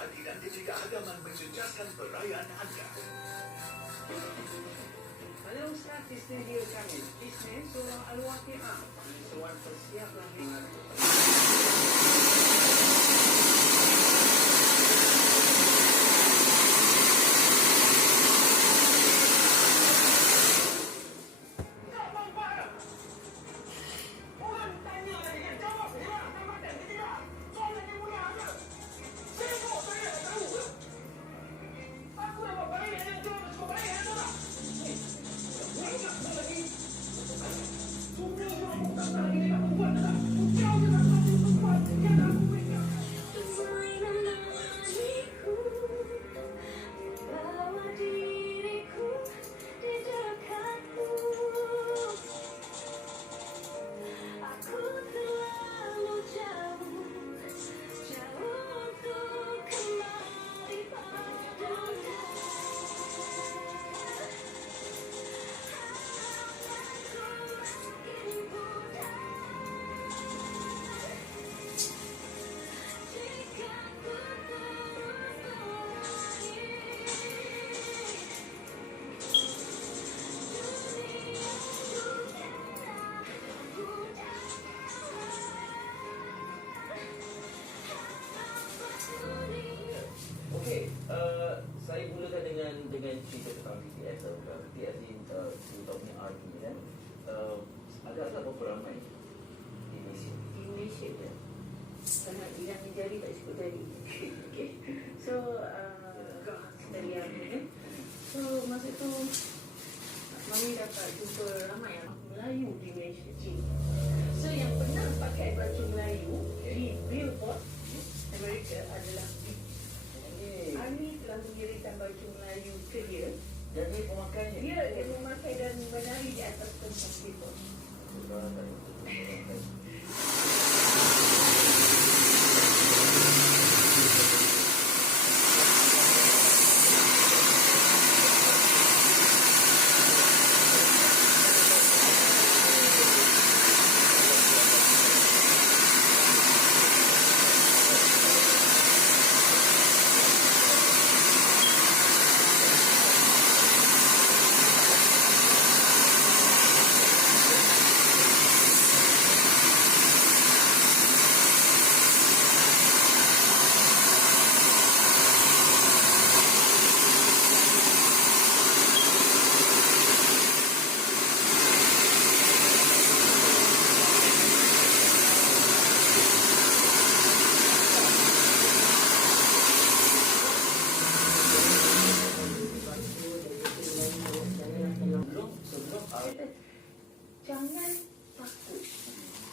hati dan dijaga hadaman mencecahkan perayaan anda. Pada Ustaz di studio kami, Isnin Surah Al-Waqi'ah, Tuan persiaplah dengan saya mulakan dengan cerita tentang BTS. BTS ni cerita punya arti kan. Agak-agak berapa ramai di Malaysia? Di Malaysia je. Kerana yang menjadi tak cukup jadi. Okay. So, dari yang ni. So, masa tu Mami dapat jumpa ramai yang Melayu di Malaysia. So, yang pernah pakai baju Melayu di Billboard Amerika adalah Ani telah mengirimkan baju Melayu ke dia. Dan dia pemakainya? Dia memakai dan menari di atas pentas Billboard. Jangan takut.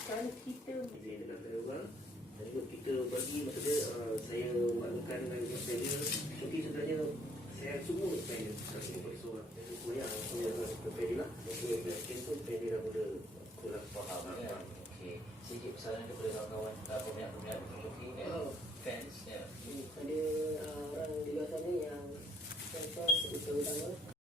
Kalau kita dengan saya orang, dan juga kita bagi maksudnya saya maklumkan dengan saya seperti sebenarnya saya semua saya sebagai seorang saya goyang saya lah saya pun saya dah boleh kurang faham. Okey, sedikit pesanan kepada kawan-kawan peminat-peminat fotografi kan, fans ya. ada orang di luar sana yang fans terutama